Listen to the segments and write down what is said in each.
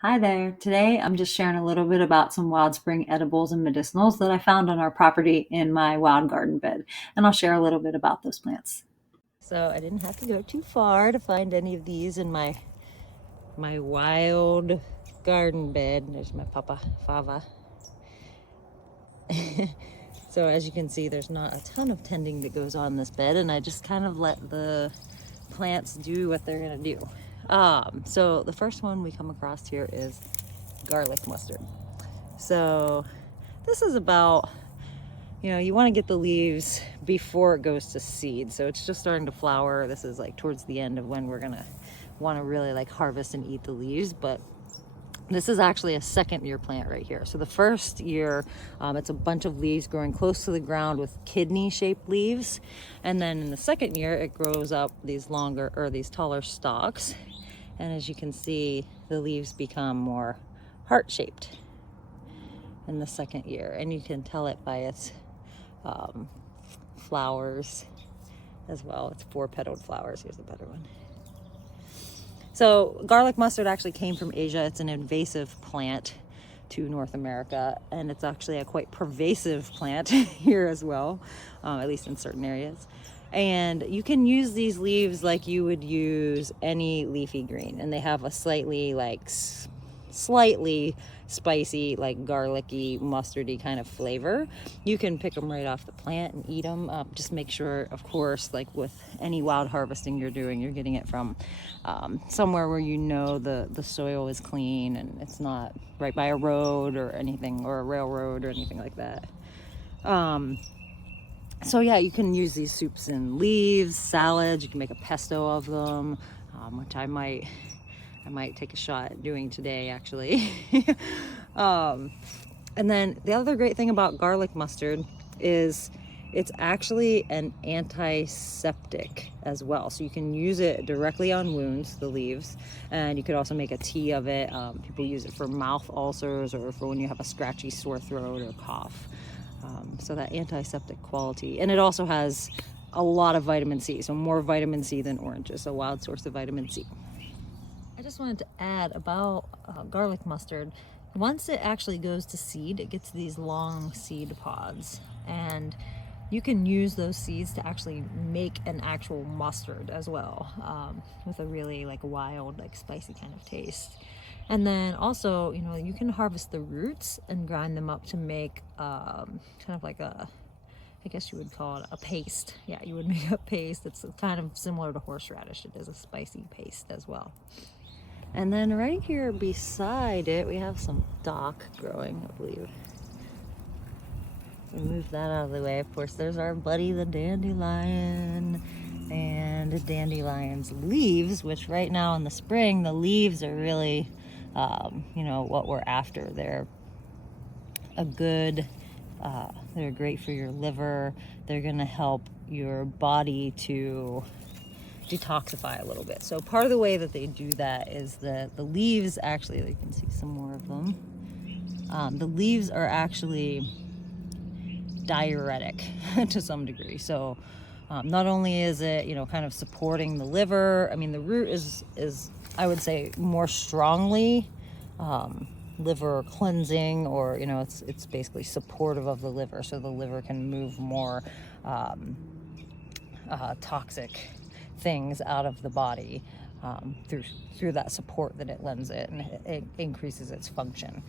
Hi there. Today I'm just sharing a little bit about some wild spring edibles and medicinals that I found on our property in my wild garden bed. And I'll share a little bit about those plants. So I didn't have to go too far to find any of these in my wild garden bed. There's my papa fava. So as you can see, there's not a ton of tending that goes on this bed, and I just kind of let the plants do what they're gonna do. So the first one we come across here is garlic mustard. So this is about, you want to get the leaves before it goes to seed. So it's just starting to flower. This is like towards the end of when we're gonna want to really like harvest and eat the leaves. But this is actually a second year plant right here. So the first year, it's a bunch of leaves growing close to the ground with kidney shaped leaves. And then in the second year, it grows up these longer or these taller stalks. And as you can see, the leaves become more heart shaped in the second year. And you can tell it by its flowers as well. It's 4-petaled flowers. Here's a better one. So garlic mustard actually came from Asia. It's an invasive plant to North America, and it's actually a quite pervasive plant here as well, at least in certain areas. And you can use these leaves like you would use any leafy green, and they have a slightly spicy, like garlicky, mustardy kind of flavor. You can pick them right off the plant and eat them. Just make sure, of course, like with any wild harvesting you're doing, you're getting it from somewhere where the soil is clean and it's not right by a road or anything, or a railroad or anything like that. So yeah, you can use these soups in leaves, salads. You can make a pesto of them, which I might take a shot at doing today, actually. And then the other great thing about garlic mustard is it's actually an antiseptic as well. So you can use it directly on wounds, the leaves, and you could also make a tea of it. People use it for mouth ulcers or for when you have a scratchy sore throat or cough. So that antiseptic quality. And it also has a lot of vitamin C, so more vitamin C than oranges, a wild source of vitamin C. I just wanted to add about garlic mustard. Once it actually goes to seed, it gets these long seed pods, and you can use those seeds to actually make an actual mustard as well, with a really like wild, like spicy kind of taste. And then also, you can harvest the roots and grind them up to make kind of like I guess you would call it a paste. Yeah, you would make a paste. It's kind of similar to horseradish. It is a spicy paste as well. And then right here beside it, we have some dock growing, I believe. We move that out of the way. Of course, there's our buddy, the dandelion, and the dandelion's leaves, which right now in the spring, the leaves are really, what we're after. A good, they're great for your liver. They're gonna help your body to detoxify a little bit. So part of the way that they do that is the leaves, actually, you can see some more of them. The leaves are actually diuretic to some degree. So not only is it, kind of supporting the liver, I mean, the root is I would say more strongly liver cleansing, or it's basically supportive of the liver, so the liver can move more toxic things out of the body through that support that it lends it, and it increases its function.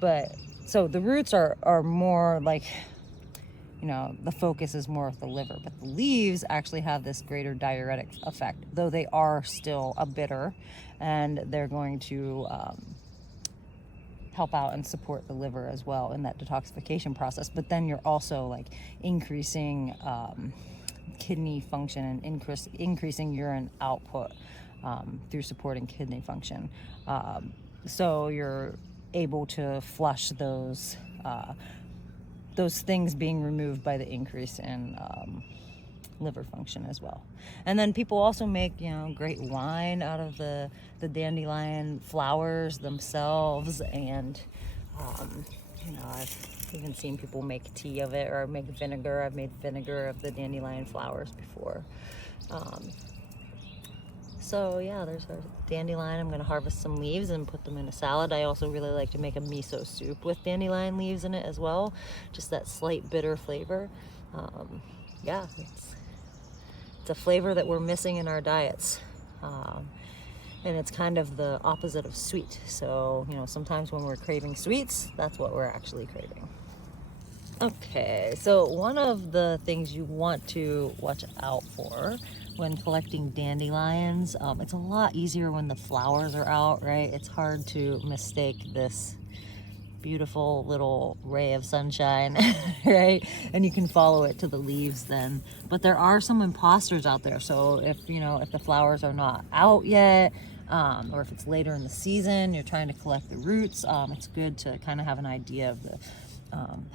But so the roots are more like, the focus is more of the liver, but the leaves actually have this greater diuretic effect, though they are still a bitter, and they're going to help out and support the liver as well in that detoxification process. But then you're also like increasing kidney function and increasing urine output through supporting kidney function. So you're able to flush those things being removed by the increase in liver function as well. And then people also make, great wine out of the dandelion flowers themselves, and I've even seen people make tea of it or make vinegar. I've made vinegar of the dandelion flowers before. So yeah, there's our dandelion. I'm gonna harvest some leaves and put them in a salad. I also really like to make a miso soup with dandelion leaves in it as well. Just that slight bitter flavor. Yeah, it's a flavor that we're missing in our diets. And it's kind of the opposite of sweet. So, you know, sometimes when we're craving sweets, that's what we're actually craving. Okay, so one of the things you want to watch out for when collecting dandelions, it's a lot easier when the flowers are out, right? It's hard to mistake this beautiful little ray of sunshine, right? And you can follow it to the leaves then. But there are some imposters out there. So if, you know, if the flowers are not out yet, or if it's later in the season, you're trying to collect the roots, it's good to kind of have an idea of the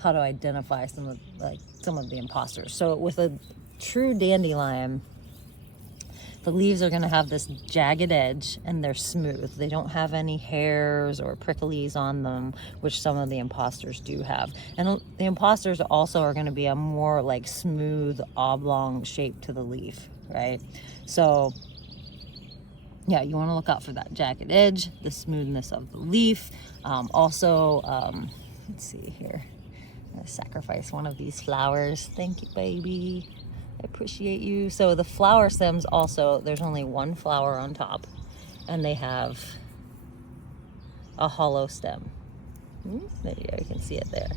how to identify some of the imposters. So with a true dandelion, the leaves are going to have this jagged edge and they're smooth. They don't have any hairs or pricklies on them, which some of the imposters do have. And the imposters also are going to be a more like smooth oblong shape to the leaf, right? So yeah, you want to look out for that jagged edge, the smoothness of the leaf. Let's see here. I'm gonna sacrifice one of these flowers. Thank you, baby. I appreciate you. So the flower stems also, there's only one flower on top and they have a hollow stem. There you go, you can see it there.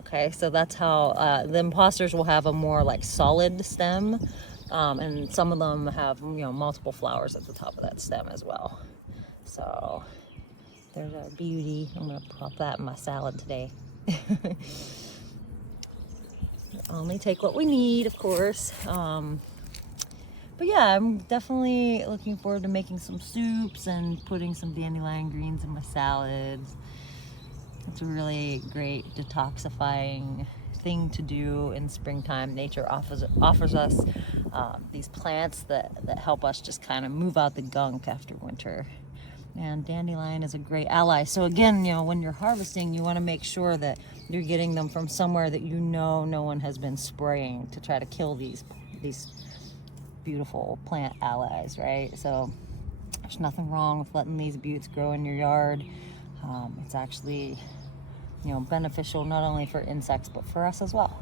Okay, so that's how the imposters will have a more like solid stem, and some of them have, you know, multiple flowers at the top of that stem as well. So there's our beauty. I'm gonna pop that in my salad today. Only take what we need, of course. But yeah, I'm definitely looking forward to making some soups and putting some dandelion greens in my salads. It's a really great detoxifying thing to do in springtime. Nature offers us these plants that help us just kind of move out the gunk after winter. And dandelion is a great ally. So again, you know, when you're harvesting, you want to make sure that you're getting them from somewhere that you know no one has been spraying to try to kill these beautiful plant allies, right? So there's nothing wrong with letting these buttes grow in your yard. It's actually, you know, beneficial not only for insects but for us as well.